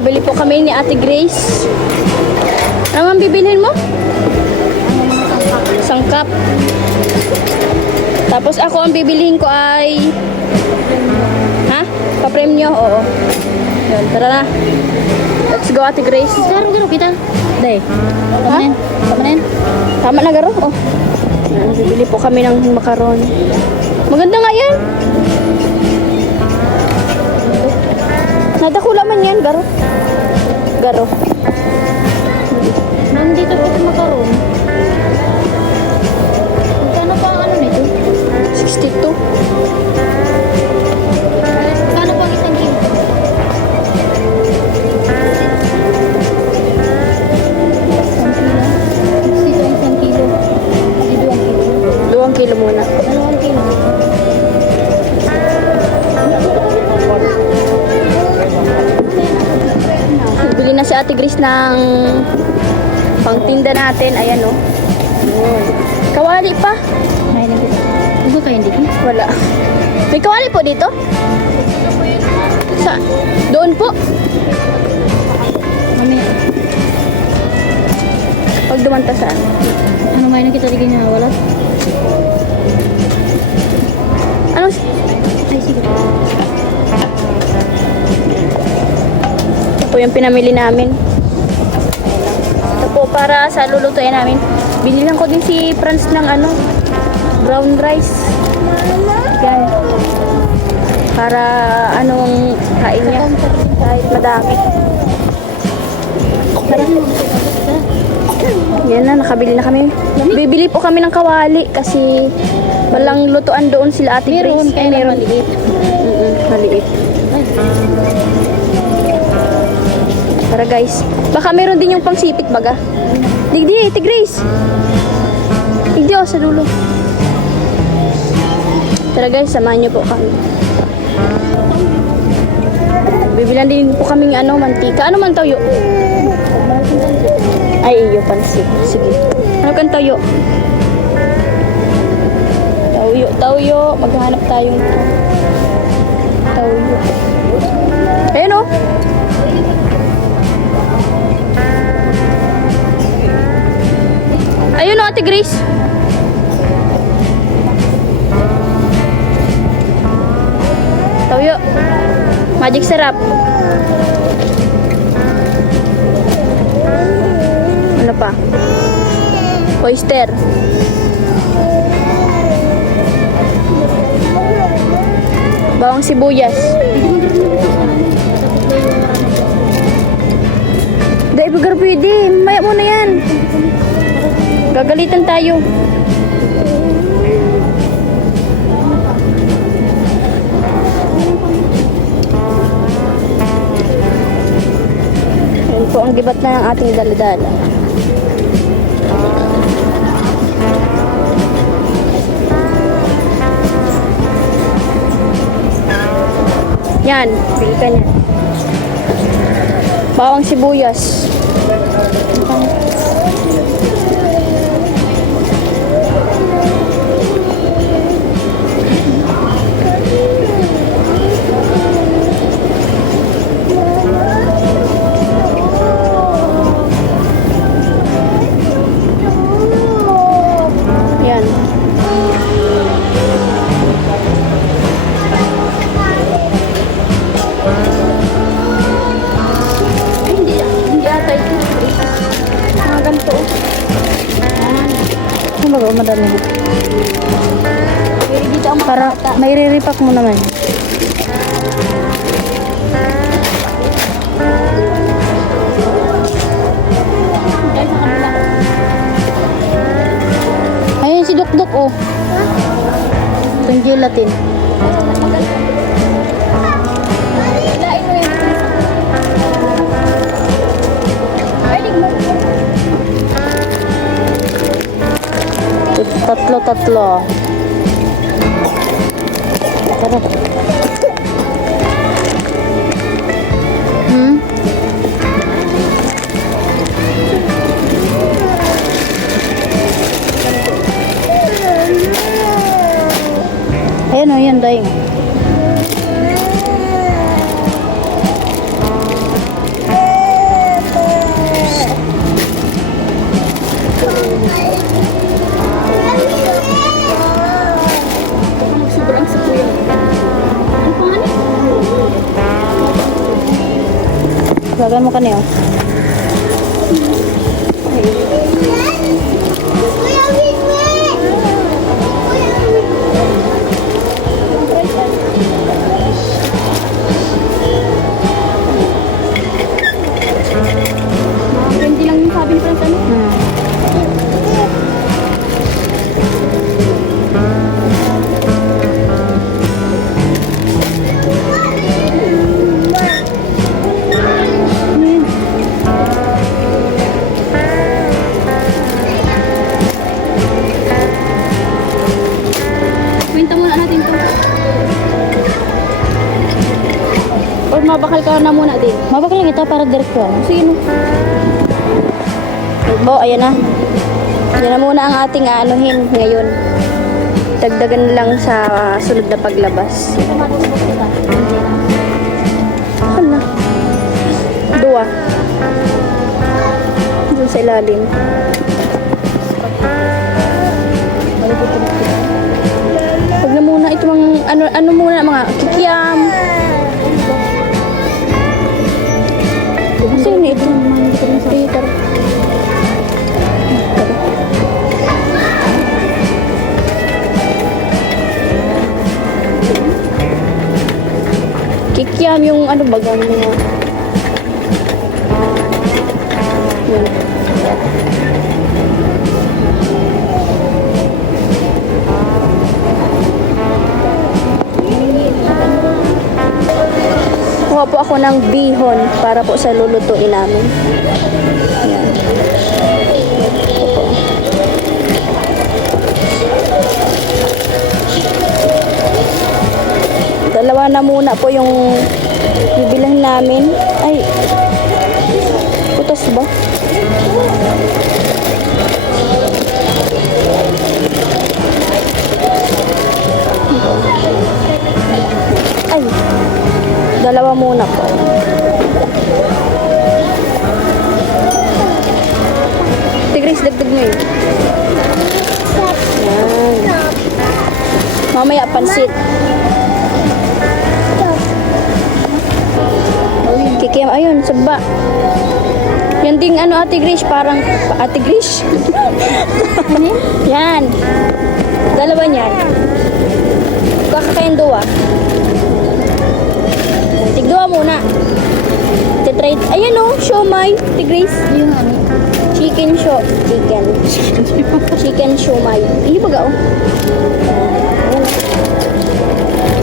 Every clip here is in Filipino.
Pabili po kami ni Ate Grace. Ano ang bibilhin mo? Sangkap. Tapos ako ang bibilihin ko ay... Ha? Pa-premyo? Oo. Yun, tara na. Let's go, Ate Grace. Garo kita. Day. Tama na yan. Tama na yan. Tama na, Garo. Oh. Yan, bibili po kami ng makaron. Maganda nga yan. Nadakula man yan, Garo. Garo. Nandito po sa makaroon. Magkano pa ang ano nito? 62. Magkano pa ang isang kilo? Dito ang isang kilo. Dito ang kilo. 2 kilo muna. Dalawang kilo. Bili na si Ate Grace ng pangtinda natin. Ayan, oh. Yun. Kawali pa. Ay, nandito. Huwag ko kayo hindi ko. Wala. May kawali po dito? Sa doon po. Mamaya. Pag dumanta saan? Ano may nakita rin niya? Wala? Ano? Ay, sige. Ito po yung pinamili namin. Ito po para sa lulutuin namin. Binilang ko din si Franz ng ano, brown rice. Yan. Para anong kain niya. Kahit madami. Yan na, nakabili na kami. Bibili po kami ng kawali kasi walang lutuan doon sila Ate Grace. Meron, kaya meron. Maliit. Maliit. Ay. Tara guys. Baka meron din yung pangsipit baga. Digdi, Ate Grace. Digdi oh, sa dulo. Tara guys, samahan niyo po kami. Bibilan din po kaming ano, mantika. Ano man toyo? Ay, iyo, pansit. Sige. Ano kan toyo? Toyo. Maghanap tayong toyo. Ayan oh. Ayun o, Ate Grace. Toyo. Magic sarap. Ano pa? Oyster. Bawang sibuyas. Dahil bagar pwede. Maya mo na yan. Gagalitan tayo. Yan po ang gibat na ng ating daladala. Yan, bili ka niya. Bawang sibuyas. Yan. Hindi ata ito. Mga ganito. Ano ba? Madami na. Para may re-repack mo naman. Ayun si Dukduk oh. Yung gelatin. Tatlo. Tara. Ayan o, yan dahil. Bagan mo kaniyo. Hindi lang yung sabi ni Franz ano. Kwenta muna natin to. Or mabakal ka na muna din. Mabak lang ito para diretso. Sino? Bo, ayan na. Yan na muna ang ating aanuhin ngayon. Dagdagan lang sa sunod na paglabas. Saan na? Dua. Doon sa ilalim. Huwag na muna ito mga, ano muna mga kikiam. Kasi yun ito. Peter. Kikiam yung ano bagang mga. Yan. Kuha po ako ng bihon para po sa lulutuin namin. Ayan. Opo. Dalawa na muna po yung bibilang namin. Ay, putos ba? Ay, dalawa muna po. Tigris, dagdag mo yun. Yan. Mamaya pansit. Kikiam, ayun, saba. Yan ding ano, Ate Grish, parang, Ate Grish? Yan. Dalawa niyan. Kakakain dua. Tigdua muna. Titry, ayan o, siomay, Ate Grish. Yung ano. Chicken siomay. Hindi baga o. Ayan.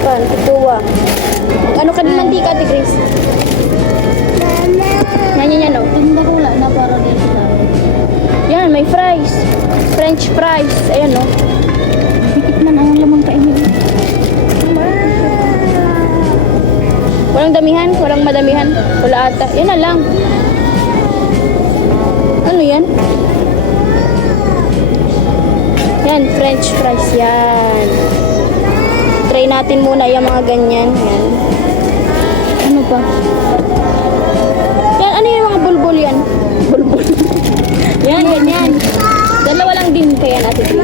Pan, tigdua. Ano ka din mantika, Ate Grish? Yan o. Tinda ko wala na para dito na. Yan, may fries. French fries. Ayan o. Dikit man ang lamang kainin. Walang damihan? Walang madamihan? Wala ata. Yan na lang. Ano yan? Yan, French fries. Yan. Try natin muna yung mga ganyan. Yan. Ano pa? Yan, ano yung mga bulbul yan? Bulbul. Yan, ganyan. Dalawa lang din kaya natin.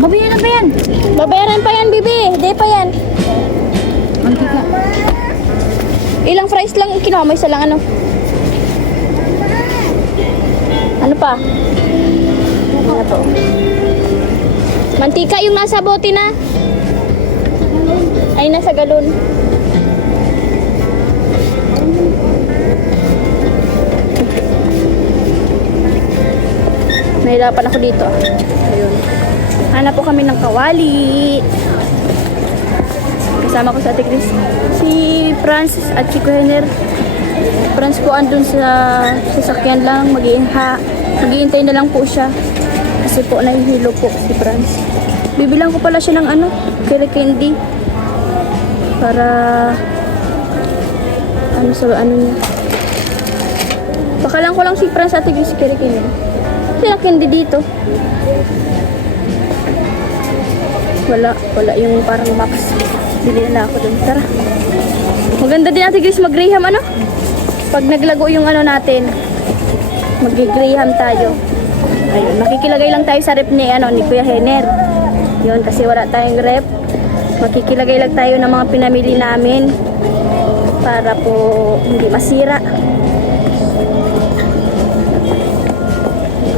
Babayaran pa yan. Babayaran pa yan, bibi. Hindi pa yan. Mantika. Ilang fries lang kinuha mo? Isa lang ano? Ano pa? Ano to? Mantika yung nasa bote na. Ay, nasa galon. Nahirapan ako dito. Ayun. Hanap po kami ng kawali. Kasama ko sa Ate Chris. Si Franz at si Kuhener. Franz po andun sa sasakyan lang. Mag-iintay na lang po siya. Kasi po nahihilo po si Franz. Bibilang ko pala siya ng ano, kiri candy. Para ano sa ano niya. Baka lang ko lang si Franz at si kiri candy. Sila candy dito. Wala yung parang max. Bili na ako dun. Tara. Maganda din natin guys mag-graham ano? Pag naglago yung ano natin, mag-graham tayo. Ayun, makikilagay lang tayo sa rep ni, ni Kuya Henner. Yun, kasi wala tayong rep. Makikilagay lang tayo ng mga pinamili namin para po hindi masira.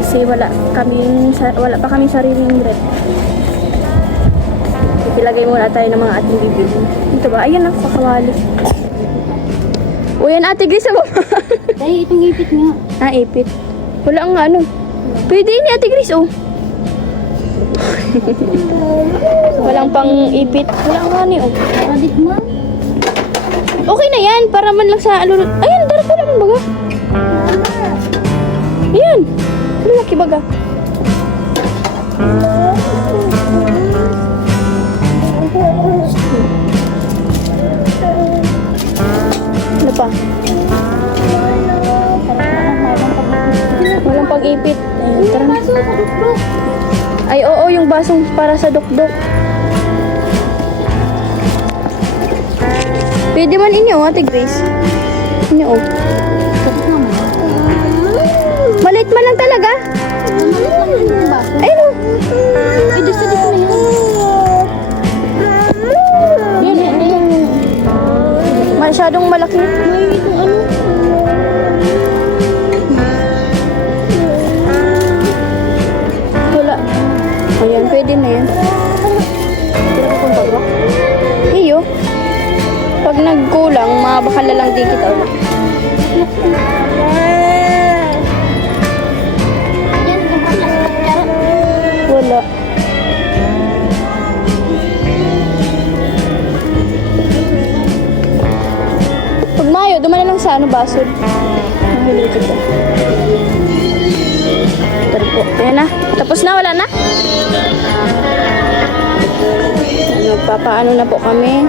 Kasi wala pa kaming sariling rep. Ilagay muna tayo ng mga ating bibili. Ito ba? Ayan na, kakawali. O yan, Ate Grace, sa baba. Dahil itong ipit nga. Ah, ipit. Wala nga ano. Pwede ni Ate Grace, oh. Walang pang ipit. Wala nga ni, oh. Radit mo. Okay na yan, para man lang sa alulot. Ayan, darap wala man baga. Ayan. Malaki baga. Ano pa? Walang pag-ipit. Ayun, tara na. Ay, oo, yung basong para sa dukdok. Pwede man inyo, Ate Grace. Inyo, oh. Maliit man lang talaga. Ayun, oh. Ay, dito na yan. Yan, yan. Masyadong malaki. May itong ano. Wala. Ayan, pwede na yan. Iyo. Pag nagkulang, mabakala lang din kita ulit. Yan, kumpara. Wala. Pag mayo, duman na lang sa ano, basod. Mahilo kita. Tara po. Ayan na. Tapos na, wala na. Papaano na po kami.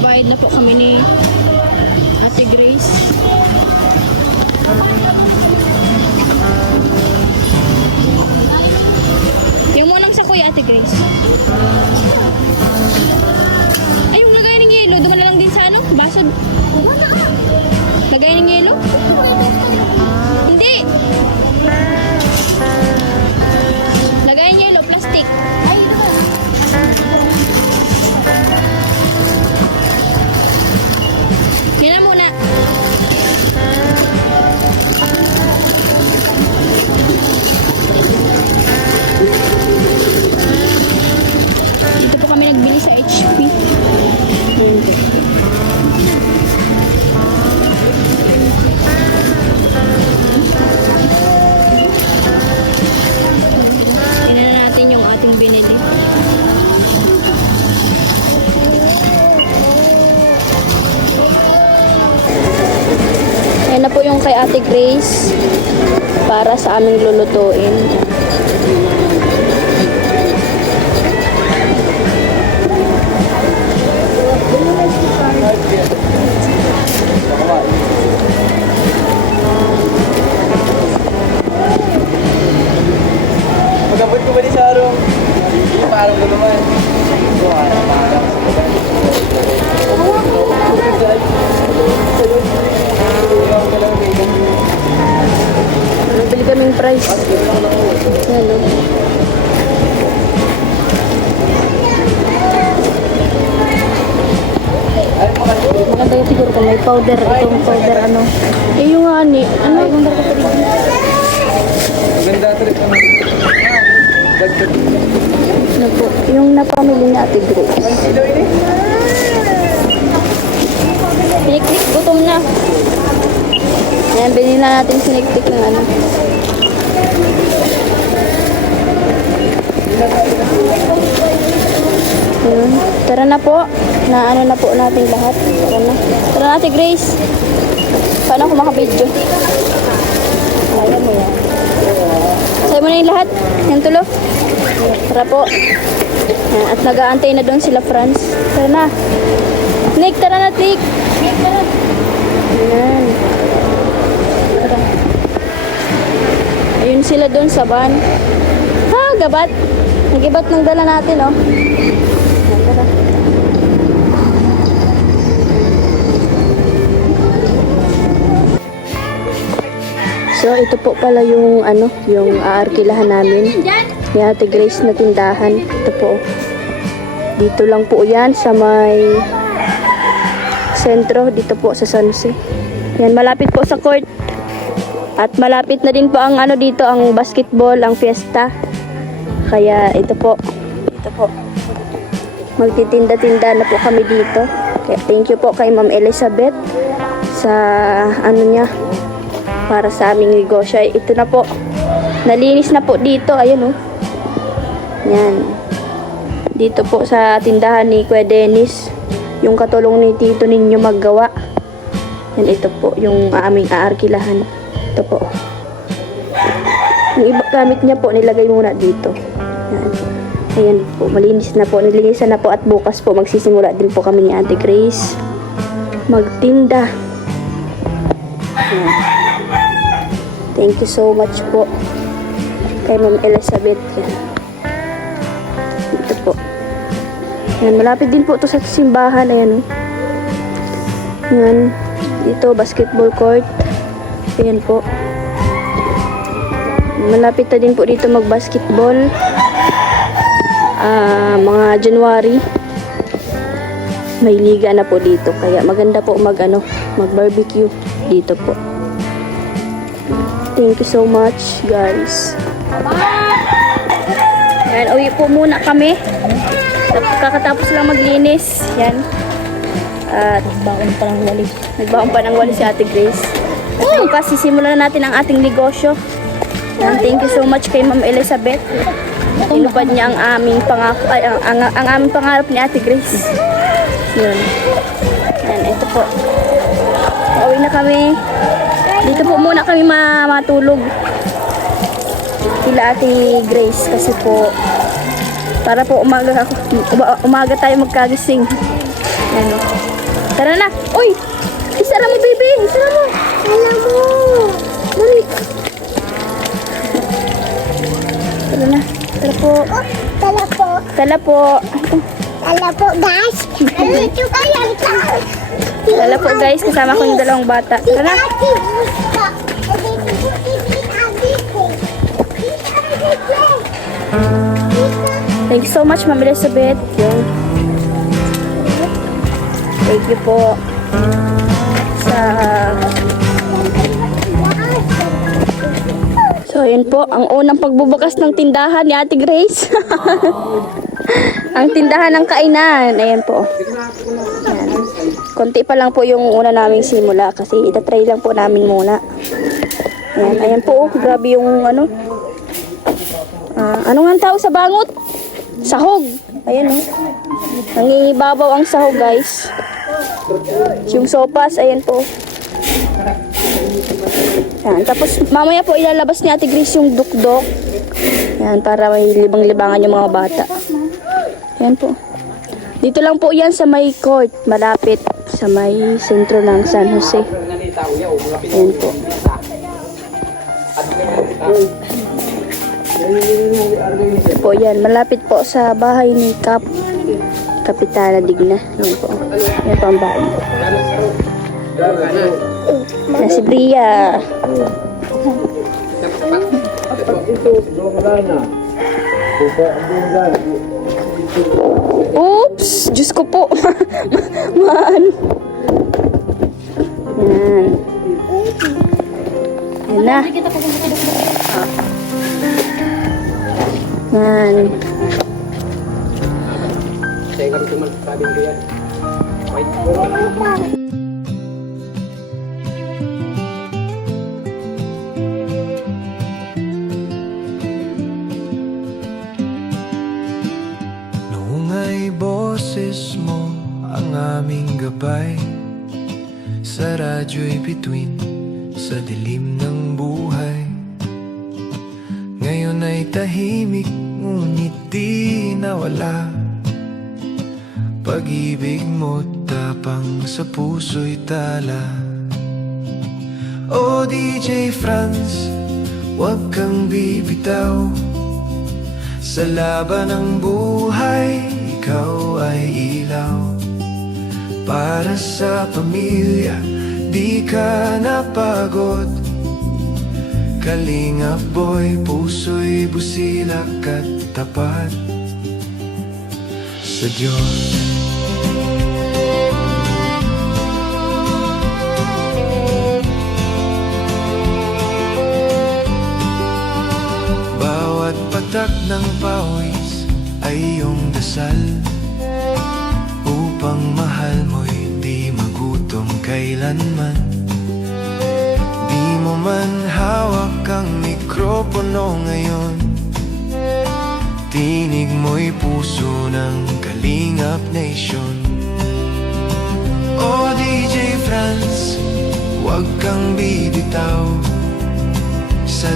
Bayad na po kami ni Ate Grace. Yung munang sa kuya, Ate Grace. Ay, yung lagay ng yelo, duman na lang din sa ano, basod. Lagay ng yelo? Hindi! Lagay ng yelo, plastic. Ay, yan na muna. Dito po kami nagbili sa HP. Yan po. Tingnan na natin yung ating binili. Ayan na po yung kay Ate Grace para sa aming lulutuin. Magabot ko ba ni Sarong? Parang ko naman. Nabili kaming price. Ano? Maganda yung siguro kung may powder. Itong powder ano. Eh yung nga ni. Ano? Maganda trip ang dagdag. Ano po? Yung napamili ni Ate Grace. Ang kilo ini? Siniktik, gutom na. Ayan, bilhin na natin siniktik ng ano. Ayan. Tara na po. Na ano na po natin lahat. Tara na. Tara na, Ate Grace. Paano ako makabidyo? Kaya mo yan. Sa'yo mo na yung lahat. Yung tulo. Tara po. Ayan, at nag-aantay na doon sila, Franz. Tara na. Nick, tara na, Nick. Nick, tara. Ayan. Tara. Ayun sila doon sa van. Ha, gabat. Nagibat ng dala natin, oh. Yan, tara. So, ito po pala yung, yung aarkilahan namin. Ni Ate Grace na tindahan. Ito po. Dito lang po yan sa may sentro. Dito po sa San Jose. Yan, malapit po sa court. At malapit na din po ang dito, ang basketball, ang fiesta. Kaya ito po. Ito po. Magtitinda-tinda na po kami dito. Kaya thank you po kay Ma'am Elizabeth sa niya para sa aming negosyo. Ito na po. Nalinis na po dito. Ayan, oh. Yan. Dito po sa tindahan ni Kuya Dennis. Yung katulong ni Tito ninyo maggawa. Yan, ito po yung aming aarkilahan. Ito po. Yung iba gamit niya po, nilagay muna dito. Yan. Ayan po, malinis na po. Nilinisan na po at bukas po magsisimula din po kami ni Ate Grace magtinda. Yan. Thank you so much po kay Ma'am Elizabeth. Yan. Ito po. Yan, malapit din po ito sa simbahan. Ayan. Yan. Dito, basketball court. Ayan po. Malapit na din po dito mag-basketball. Mga January. May liga na po dito. Kaya maganda po mag-barbecue dito po. Thank you so much, guys. Yan, uwi po muna kami. Kakatapos lang maglinis. Yan. At nagbaon pa ng walis si Ate Grace. At bukas sisimulan na natin ang ating negosyo. Yan, thank you so much kay Ma'am Elizabeth. Inubad niya ang aming pangako, ang aming pangarap ni Ate Grace. Yan. Yan, ito po. Uwi na kami. Dito po muna kami matulog. Kila Ate Grace kasi po para po umaga tayo magkagising. Yan. Tara na. Uy! Isara mo, baby. Isara mo. Isara mo. Dali. Tara na. Tara po. Tala po. Tala po. Tala po, guys. Dito kayo. Tala po, guys. Kasama ko yung dalawang bata. Tara na. Thank you so much, Ma'am Elizabeth. Yun. Thank you po So, yun po. Ang unang pagbubukas ng tindahan ni Ate Grace. Ang tindahan ng kainan. Ayan po. Ayan. Konti pa lang po yung una naming simula kasi itatry lang po namin muna. Ayan, ayan po. Grabe yung ano nga ang tawag sa bangot? Sahog. Ayan, oh. Nangingibabaw ang sahog, guys. Yung sopas, ayan po. Yan. Tapos mamaya po ilalabas ni Ate Grace yung dukdok. Yan, para may libang-libangan yung mga bata. Yan po. Dito lang po yan sa may court, malapit sa may sentro ng San Jose. Yan po. Po yan, malapit po sa bahay ni Kapitana Digna. Yan po. Yan po ang bahay. Na si Bria. Oops! Diyos ko po. Maan. Yan. Yan na. Yan. Noong ay boses mo ang aming gabay sa radyo'y bituin sa dilim ng buhay. Ngayon ay tahimik, ngunit di nawala. Pag-ibig mo tapang sa puso'y tala. O DJ Franz, huwag kang bibitaw. Sa laban ng buhay, ikaw ay ilaw. Para sa pamilya, di ka napagod. Kalingap boy, puso'y busilak at tapat sa Diyos. Bawat patak ng pawis ay iyong dasal, upang mahal mo'y di magutom kailanman. Di mo man hawak ang mikropono ngayon, tinig mo'y puso ng Kalingap Nation. O DJ Franz, huwag kang bibitaw sa